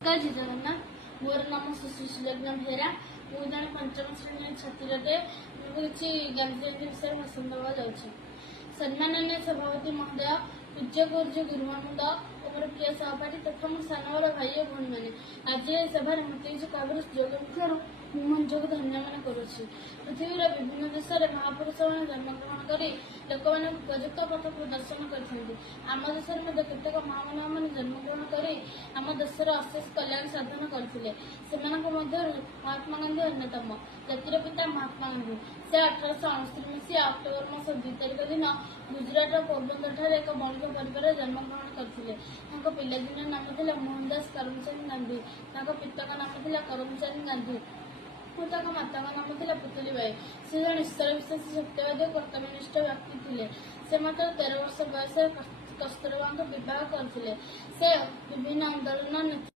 जय जगन्नाथ मोर नाम सुश्री बेहरा मुझे जन पंचम श्रेणी छात्र किसी गांधी जयंती विषय भाषण देवा जाऊँ। सम्माननीय सभापति महोदय, पूज्य गुरुजी गुरुमानंद और मोर प्रिय सहपाठी तथा मो सान बड़ भाई और भौणी मैंने आज ये सभा मत किसी कहवर सुजोग मिलू मुझे धन्य मन करुच्ची। पृथ्वीर विभिन्न देश में महापुरुष मैंने जन्मग्रहण कर लोक मैंने उपयुक्त पथ प्रदर्शन करते। आम देश में केतेक महामानव मैंने जन्मग्रहण कर आम देशर अशेष कल्याण साधन करते। महात्मा गांधी अन्यतम। जातिर पिता महात्मा गांधी से 1869 मसीहा अक्टोबर मास 2 तारिख दिन गुजरात पोरबंदर एक बणिक परिवार जन्मग्रहण करते। पिलादिन नाम था मोहनदास करमचंद गांधी, पिता नाम था करमचंद गांधी और माता नाम था पुतली बाई। से जन ईश्वर विश्वासी सत्यवादी और कर्तव्यनिष्ठ व्यक्ति थे। से मात्र 13 वर्ष बयस कस्तूरबा को विवाह करते। से विभिन्न आंदोलन